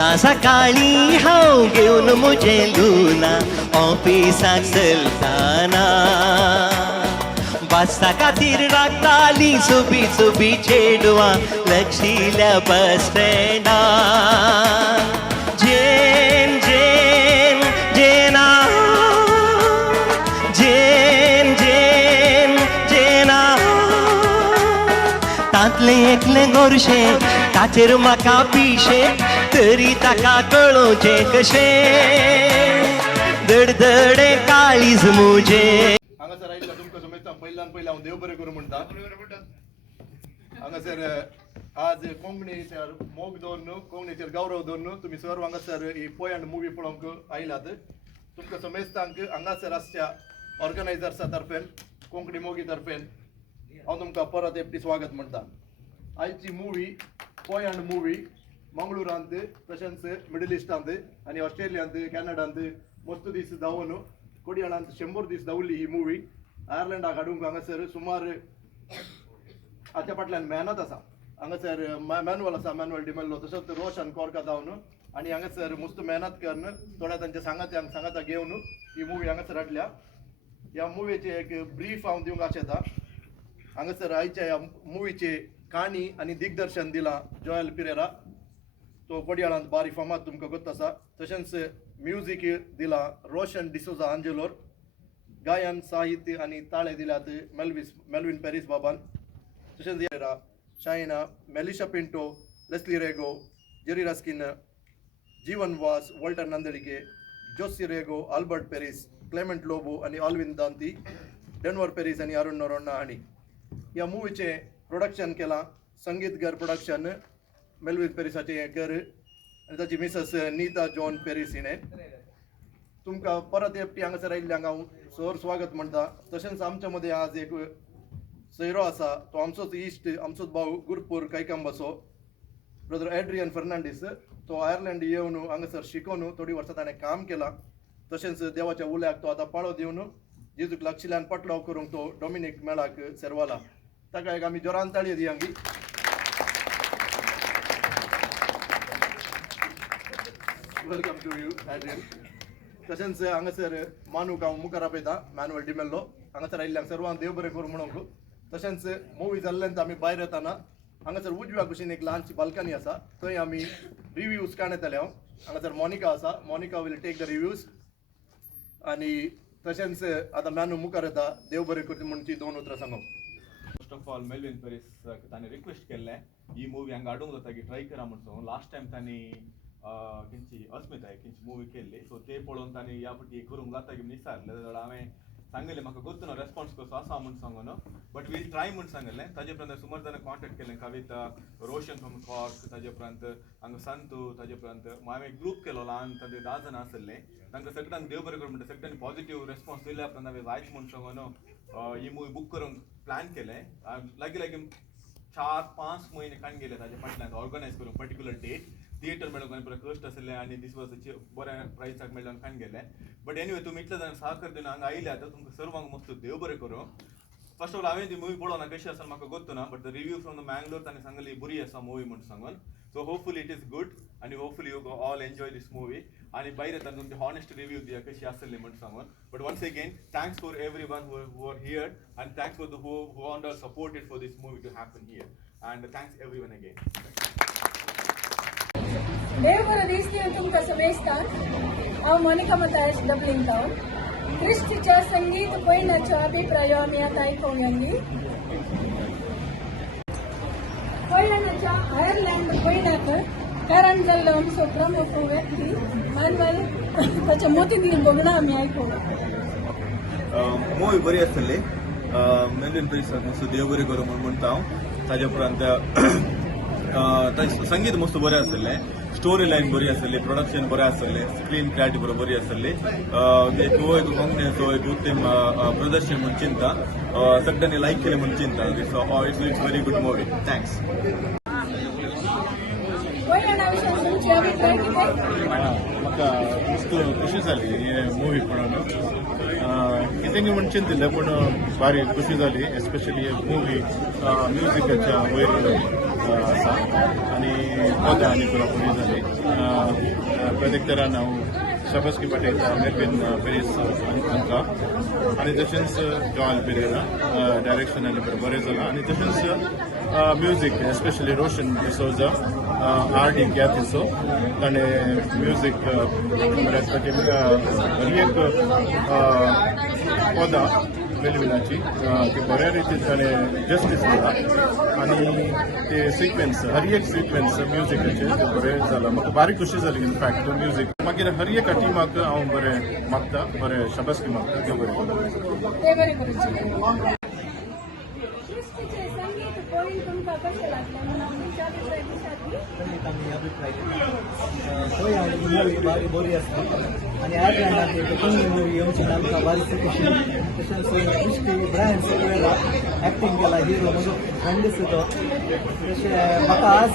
सकाळी हांव घेवन म्हजें लुना ऑफिसाक चलताना बसा खातीर राखतालीं सोबी सोबी चेडवां लक्षिल्या बस स्टँडार जेन जेन जेना जेन जेन जेना तातलें एकलें गोरशें ताचेर म्हाका पिशें तरी ताका कळोवचें कशें धडधडे काळीज मुजें. हांगासर आयिल्ल्या तुमकां समजता पयल्यान पयलीं हांव देव बरें करूं म्हणटा. हांगासर आज कोंकणीचेर मोग दवरून कोंकणीचेर गौरव दवरून तुमी सर्व हांगासर ही पोयंड मुवी पळोवंक आयलात. तुमकां समजतांक हांगासर आसच्या ऑर्गनायझर्सा तर्फेन कोंकणी मोगी तर्फेन हांव तुमकां परत एकटी स्वागत म्हणटा. आयची मुवी पोयंड मुवी मंगळूरांत तशेंच मिडल इस्टांत आनी ऑस्ट्रेलियांत कॅनडांत मस्त दीस धांवन कोडयाळांत 100 दीस धांवली ही मुवी. आयर्लंडाक हाडूंक हांगासर सुमार हाच्या फाटल्यान मेहनत आसा. हांगासर मॅन्युअल आसा, मॅन्युअल डिमेल्लो तसोच रोशन कोरका जावन आनी हांगासर मस्त मेहनत करून थोड्या तांच्या सांगाता घेवन ही मुवी हांगासर हाडल्या. ह्या मुवीचे एक ब्रीफ हांव दिवंक आशेता. हांगासर आयच्या ह्या मुवीचे काणी आनी दिग्दर्शन दिलां जोएल पिरेरा. तो कोडयाळांत बारी फामाद तुमकां गोत आसा. तशेंच म्युजीक दिलां रोशन डिसोजा आंजेलोर. गायन साहित्य आनी ताळे दिल्यात मेल्विन पॅरीस बाबान. तशेंच शायना मेलिशा पिंटो, लेस्ली रेगो, जेरी रास्किन, जीवन वास, वॉल्टर नंदलिके, जोसी रेगो, आल्बर्ट पेरीस, क्लेमेंट लोबो आनी ऑल्विन दांती, डेनवर पेरीस आनी अरुण नोरोन्ना हांणी ह्या मुवीचें प्रोडक्शन केलां. संगीत घर प्रोडक्शन मेल्विन पेरीसाचें हें घर आनी ताची मिसेस नीता जॉन पेरीस हिणें. तुमकां परत एकटी हांगासर आयिल्ल्यांक हांव सर स्वागत म्हणटा. तशेंच आमच्या मदें आज एक सोयरो आसा. तो आमचोच इश्ट, आमचोच भाऊ गुरपूर कैकंबाचो ब्रदर एड्रियन फर्नांडीस. तो आयर्लंड येवन हांगासर शिकून थोडी वर्सां ताणें काम केलां. तशेंच देवाच्या उल्याक तो आतां पाळो दिवन जेजूक लागशिल्ल्यान पटलाव करूंक तो डॉमिनीक मेळाक सेरवाला. ताका एक आमी जोरान ताळयो दियांगी. Welcome to you Adrian. तशेंच हांगासर मानूक हांव मुखार आपयता, मॅन्युअल डिमेल्लो. हांगासर आयिल्ल्यांक सर्वांक देव बरें करूं म्हणूंक. तशेंच मुवी जाल्ल्यान आमी भायर येताना हांगासर उजव्या कुशीन एक ल्हानशी बाल्कनी आसा. थंय आमी रिव्यूज काणयतले. हांव हांगासर मोनिका आसा. Monica will take the reviews. आनी तशेंच आतां मॅनू मुखार येता. देव बरें करचें म्हणून ती 2 उतरां सांगूंक. फर्स्ट ऑफ ऑल मेल्विन पेरीस ताणें रिक्वेस्ट केल्लें ही मुवी हांगा हाडूंक जाता की ट्राय करा म्हणून. लास्ट टायम तांणी खंयची अस्मिता खंयची मुवी केल्ली, सो ते पळोवन तांणी ह्या फावटी करूंक जाता की विचारलें जाल्यार हांवें सांगलें म्हाका गोत्तू ना रेस्पॉन्स कसो आसा म्हणून सांगून. बट वील ट्राय म्हणून सांगलें. ताजे उपरांत सुमार जाणां कॉन्टेक्ट केलें. कविता, रोशन फ्रॉम कॉर्क, ताजे उपरांत हांगा संतू, ताजे उपरांत हांवें एक ग्रूप केलो ल्हान, ताजे 10 जाणां आसले. तांकां सगळ्यांक देव बरें करूं म्हणटा. सगळ्यांनी पॉझिटिव्ह रेस्पॉन्स दिल्या उपरांत हांवें जायच म्हणून सांगून ही मुवी बूक करूंक प्लॅन केलें. लागीं 4-5 म्हयने काण गेले ताजे फाटल्यान ऑर्गनायज करूंक पर्टिक्युलर डेट. थिएटर मेळोंक आनी परत कश्ट आसलें आनी दीस वर्साचे बऱ्या प्रायसाक मेळ्ळ्यान काण गेलें. बट एनिवे तुमी इतले जाण सहकार दिवन हांगा आयले आतां तुमकां सर्वांक मस्त देव बरें करूं. फर्स्ट ऑफ ऑल हांवें ती मुवी पळोवना कशी आसा म्हाका गोत्तू ना. But the review from the Mangalore ताणें सांगली बरी आसा मुवी म्हणून सांगून. So hopefully it is good आनी hopefully you all enjoy this movie. आनी भायर येता तुमची हॉनेस्ट रिव्यू दिया कशी आसली म्हणून सांगून. But once again thanks for every one who are here आनी thanks for the who on supported for this movie to happen here. And thanks everyone again. देव बरें दीस दिवन तुमकां समेस्तान. हांव मोनिका मतायस, डब्लिन टावन. क्रिस्तीच्या संगीत पैनाच्यो अभिप्रायो आमी आतां आयकूंक येयली. पैनाच्या आयर्लंड पैनाक कारण जाल्लो आमचो प्रमुख व्यक्ती मॅन्युअल ताच्या मोतीन बोगणा आमी आयकूंक. मुवी बरी आसतली. मेल्विन पेरीसाक मस्त देव बरें करूं म्हणून म्हणटा हांव. ताजे उपरांत संगीत मस्त बरें आसलें. स्टोरी लायन बरी आसली. प्रोडक्शन बरें आसलें. स्क्रीन क्लॅरिटी बरी आसली. तूं एक कोंकणीचो एक उत्तम प्रदर्शन म्हणून चिंता. सगळ्यांनी लायक केलें म्हणून चिंता. It's very good movie. Thanks. म्हाका मस्त खुशी जाली हे मुवी पळोवन. कितें म्हणून चिंतिल्लें पूण भारी खुशी जाली. एस्पेशली मुवी म्युजिकाच्या वयर आसा आनी पदां आनी बरी जाली प्रत्येक तरान हांव शाबासकी पाठयता मेरवीन पेरीस हांकां आनी तशेंच जॉयल पेरेरा डायरेक्शन आनी बरें जालां आनी तशेंच music especially Roshan D'Souza R D. गॅथिसो ताणें म्युजीक बरी एक पदां मेलविनाची ती बऱ्या रितीन ताणें जस्टीस दिला आनी ते सिक्वेन्स हर एक सिक्वेन्स म्युजिकाचे ते बरें जालां म्हाका बारीक खुशी जाली इनफॅक्ट म्युजीक मागीर हर एका टिमाक हांव बरें मागता बरें शाबासकी मागता देव बरें ते बरे करूचे सृष्टीचे संगीत पळोवन तुमकां कशें लागलें म्हणून आमी अभिप्राय दिशातली आमी अभिप्राय पळय हांव मुवी बारी बरी आसली आनी आयर्लंडाक एक कोंकणी मुवी येवच्यान आमकां बारीकशी खुशी तशेंच सृष्टी ब्रायन सिल्वेरा एक्टींग केला हिरो म्हजो फ्रेंड तो तशें म्हाका आज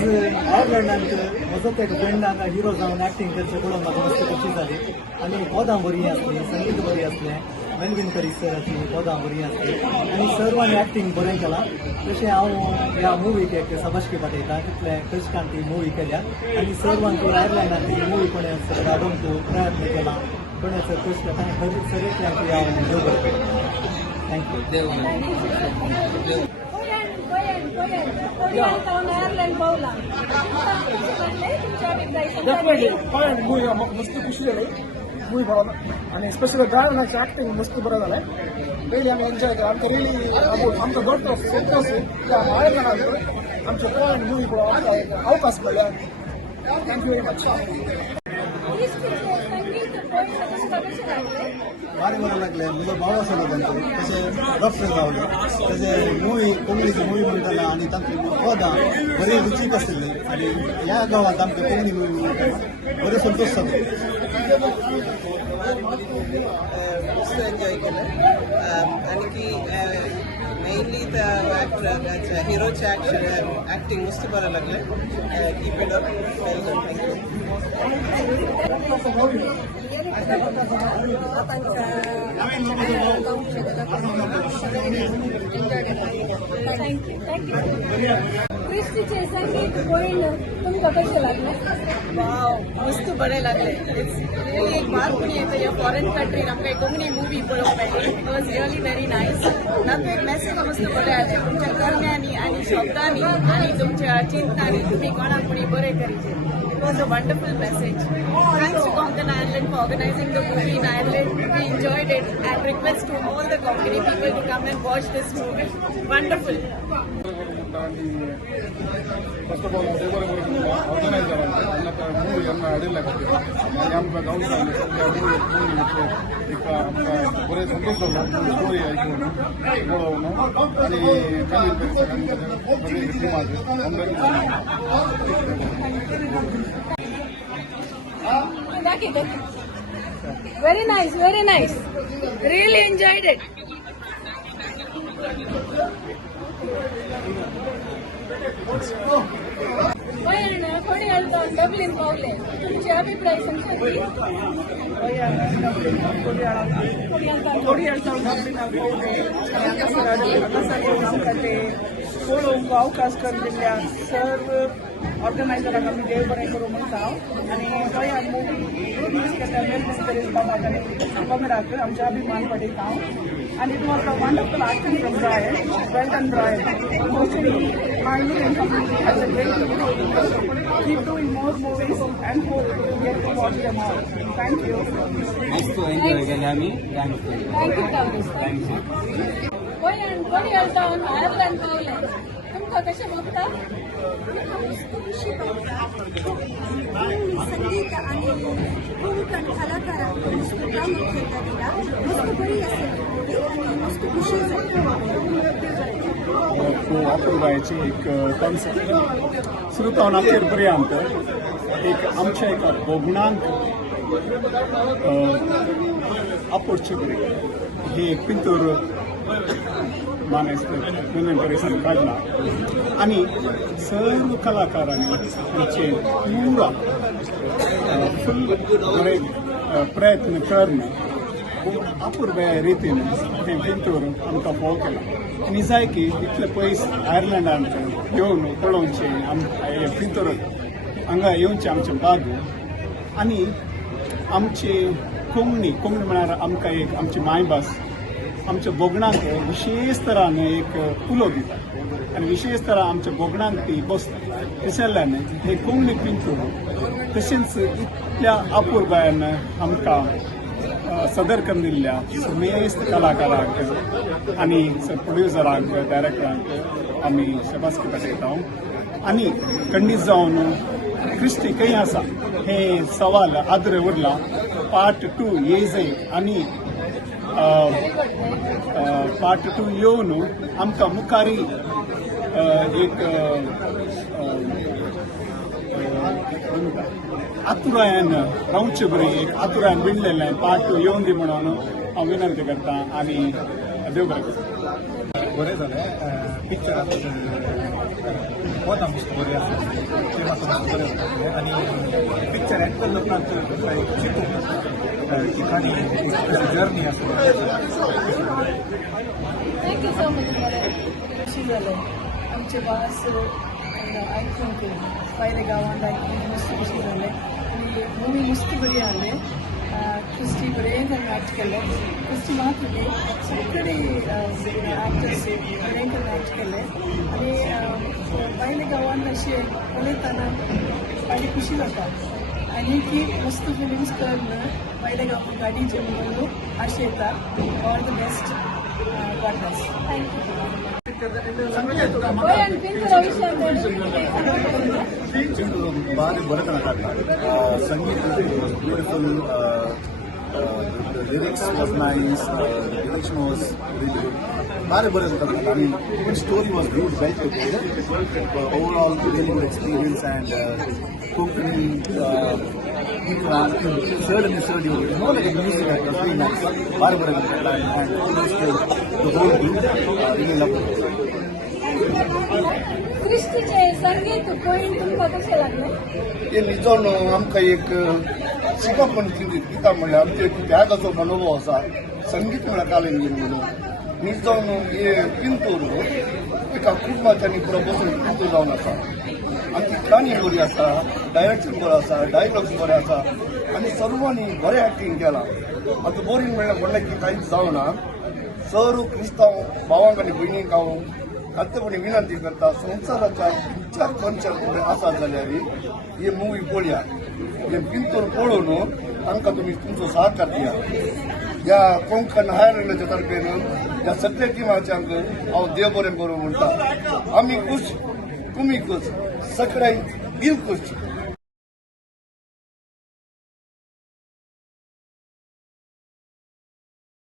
आयर्लंडांत म्हजोच एक फ्रेंडाक हिरो जावन एक्टींग करचें पळोवन म्हाका मस्त खुशी जाली आनी पदां बरीं आसलीं संगीत बरीं असलें मेलवीन पेरीस सराची पदां बरीं आसलीं आनी सर्वांनी एक्टींग बरें केलां तशें हांव ह्या मुवीक एक शाबासकी पाठयता कितले कश्टान ती मुवी केल्या आनी सर्वांक आयर्लंडांत ती मुवी कोणें हाडूंक प्रयत्न केला कोणें कश्ट सगळ्यांक हांव देव बरें थँक्यू देव गोंयांत जावन आयर्लंड पावला तुमचे अभिप्राय डेफिनेटली गोंयांत मुवी म्हाका मस्त खुशी जाली मुवी पावला आनी स्पेशली ड्रायव्हराचें एक्टींग मस्त बरें जालें रियली आमी एन्जॉय केला आमकां रियली अबाउट आमकां घट्ट फोकस आयर्लंडांत आमचे गोंयांत मुवी पळोवंक आमकां एक अवकाश मेळ्ळ्या थँक्यू व्हेरी मच सृष्टीचे संगीत पळोवन तुमकां कशें लागलें बारी बरें लागलें म्हजो भाव आसा तांचे तशें रफ्ट गावलें तशें मुवी कोंकणीची मुवी म्हणटाना आनी तांची पदां बरी रुचीक आसली आनी ह्या गांवांत आमकां कोंकणी मुवी म्हणटाना बरें संतोश जालो मस्त एन्जॉय केलं आणि की मेनली त्या ॲक्टर हिरोचे ॲक्टिंग मस्त बरं लागलं keep it up well done thank you सृष्टीचे संगीत पळोवन तुमकां कशें लागलें वाव मस्त बरें लागलें इट्स रियली एक बार कोणी येता या फॉरेन कंट्रीन आमकां एक कोंकणी मुवी पळोवंक मेळ्ळी it was really very nice तातूंत एक मॅसेज मस्त बरें आलें तुमच्या कर्म्यांनी आनी शब्दांनी आनी तुमच्या चिंतनांनी तुमी कोणाक कोणी बरें करीचे it was a wonderful message thanks to Konkan Ireland for organizing the movie in Ireland we enjoyed it and request to all the Konkani people to come and watch this movie wonderful first of all देव बरें करून organiser आमकां movie आमकां हाडिल्ल्या खातीर आनी आमकां गांवच्या सगळ्या मूवी एक आमकां बरें संतोश जालो स्टोरी आयकून पळोवन आनी मेलवीन पेरीसाक बरी टिमाक Very nice, very nice. Really enjoyed it. कोणी आलता डबलीन पावले तुमचे अभिप्राय सांगतात पळोवंक अवकाश करून दिल्ल्या सर्व ऑर्गनायझरांक आमी देव बरें करूं म्हणटा आनी गोंयांत मुवी रिलीज केल्या मेलवीन पेरीस बाबाक आनी पंगडाक आमचे अभिमान पडयता हांव and it was a wonderful acting from Brian. Well done, Brian. Hopefully, Marley and community has a great future. Keep doing more movies and hope to get to watch them all. Thank you. मस्त enjoy केले आमी thank you thank you गोंयांत कोणी आलता Ireland पावले तुमकां कशें भोगता संगीत आणि कोंकण कलाकारांक मस्त प्रामुख्य दिला मस्त बरी आसली आणि मस्त खुशी जाली अपूर्वायची एक कॉन्सेप्ट श्रुतावन अखेर पर्यंत एक आमच्या एका भोगणांक अपोडची बरी ही एक पिंतूर मानेस मेलवीन पेरीसान काडला आणि सर्व कलाकारांनी हाचे पुरा फुल बरे प्रयत्न करणे अपूर्व रितीन हे पिंतूर आमकां फोव केला आनी जाय की इतले पयस आयर्लंडांत येवन पळोवचे हे पिंतूर हांगा येवचे आमचे बागू आनी आमचे कोंकणी म्हळ्यार आमकां एक आमची मायभास आमच्या बोगणांक विशेष तरान एक उलो दिता आनी विशेष तरा आमच्या बोगणांक ती बसता तशेंल्यान हे कोंकणी पिंतूर तशेंच इतल्या अपूर्वान आमकां सदर करून दिल्ल्या समेस्त कलाकारांक आनी प्रोड्युसरांक डायरेक्टरांक आमी शबासकी दाखयता आनी खंडीत जावन क्रिस्टी खंय आसा हे सवाल आदर उरला पार्ट 2 येयजे आनी पार्ट 2 येवन आमकां मुखारी एक आतुरायन रावचे बरें एक आतुरायन विणलेलें पार्ट 2 येवन दी म्हणून हांव विनंती करतां आनी देव बरें करूं. बरें जालें पिक्चराक वता मस्त बरें आसा ते म्हाका मस्त बरें जालें आनी पिक्चर एक्टर लोकांक चिंतून ठिकाणी जर्नी आसा. थँक्यू सो मच खुशी जालें आमचे भास आयकून पयले गांवांत आयकून मस्त खुशी जालें आनी मुवी मस्त बरी आहले. क्रिस्टी बरें करून एक्ट केलें क्रिस्टी मात न्ही सगळे एक्टर्स बरें करून एक्ट केले आनी पयले गांवांत अशें उलयतना फाटी खुशी जाता आनी की मस्त फिलिम्स करून पयले गांवांत गाडीचे म्हणून आशेता. ऑल द बेस्ट गॉड ಭಾರಿ ಬಡತನ ಸಂಗೀತ beautiful lyrics was nice direction was really good ಭಾರಿ ಬಡತನ I mean story was good well together overall really good experience and Konkani third episode you know like the music that was really nice barbara and the whole group really loved it. क्रिस्टीचे संगीत पळोवन तुमकां कशें लागलें? हे न्हिजोन आमकां एक शिकप म्हणून दिता म्हणल्यार आमचो एक त्यागाचो अनुभव आसा. संगीत म्हळ्यार कालिंगीन म्हणून न्हिजोन हे पिंतूर एका कुटुंबाच्यांनी पुरो बसून पिंतूर जावन आसा आनी ती काणी बरी आसा डायरेक्शन बरो आसा डायलॉग्स बरे आसा आनी सर्वांनी बरें एक्टींग केलां. आतां बोरींग म्हणल्यार म्हणलें की कांयच जावना. सर्व क्रिस्तांव भावांक आनी भयणींक हांव आत्तापणी विनंती करता संवसाराच्या खंयच्या खंयच्या फुडें आसा जाल्यार ही मुवी पळया हे पिंतूर पळोवन तांकां तुमी तुमचो सहकार दिया. ह्या कोंकण आयर्लंडाच्या तर्फेन ह्या सगळ्या टिमाच्यांक हांव देव बरें करूं म्हणटा. आमी खूश तुमी खूश सगळ्यांक दिल खूश.